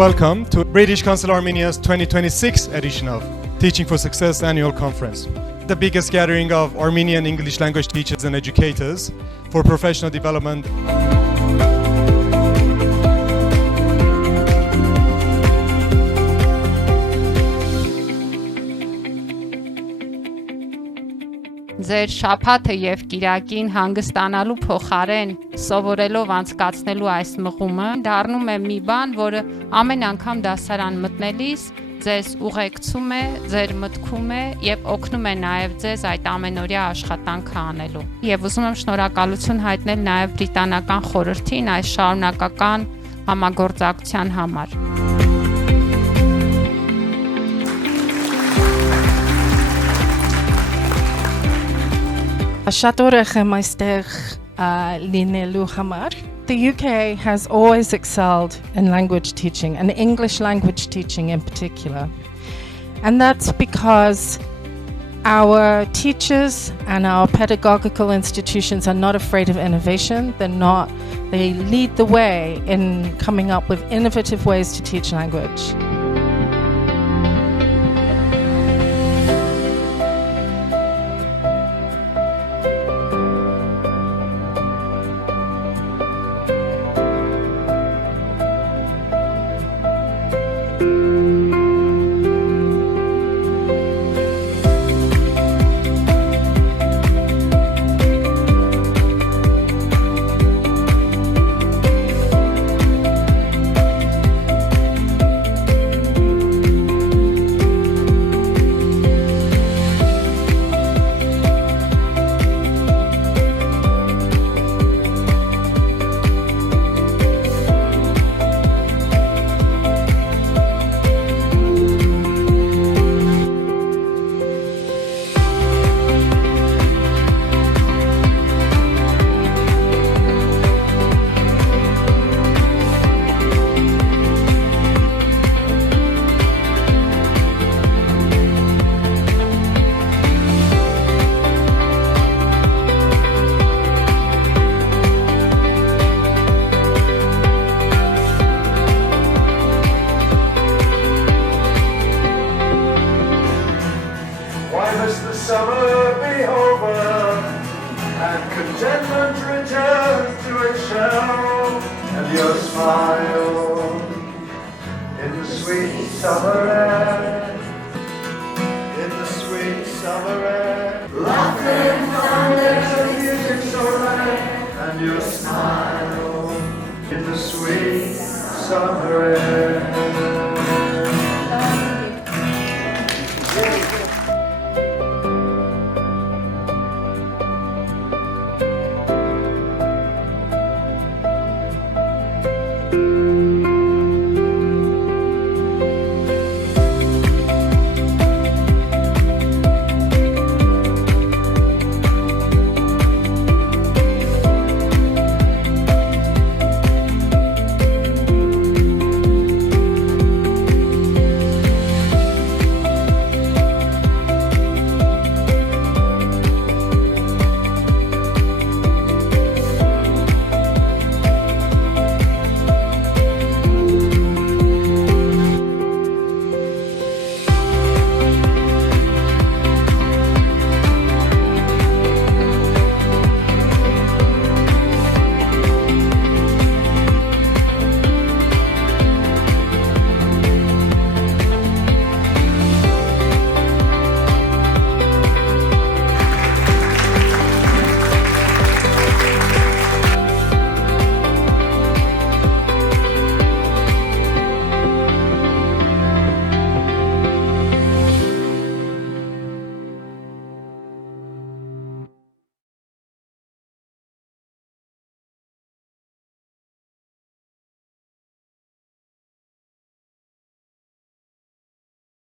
Welcome to British Council Armenia's 2026 edition of Teaching for Success Annual Conference, the biggest gathering of Armenian English language teachers and educators for professional development. Ձեր շաբաթը եւ կիրակին հանգստանալու փոխարեն սովորելով անցկացնելու այս մղումը դառնում է մի բան, որը ամեն անգամ դասարան մտնելիս ձեզ ուղեկցում է, ձեր մտքում է եւ օգնում է նաեւ ձեզ այդ ամենօրյա աշխատանքը անելու։ Եվ ուզում եմ շնորհակալություն հայտնել նաեւ բրիտանական խորհրդին այս շարունակական համագործակցության համար։ Շատ ուրախ եմ այստեղ լինելու համար. The UK has always excelled in language teaching, and English language teaching in particular. And that's because our teachers and our pedagogical institutions are not afraid of innovation. They lead the way in coming up with innovative ways to teach language. Summer be over and contentment returns to its shell, and your smile in the sweet summer air, in the sweet summer air, laughing thunder, music so rare, and your smile in the sweet summer air.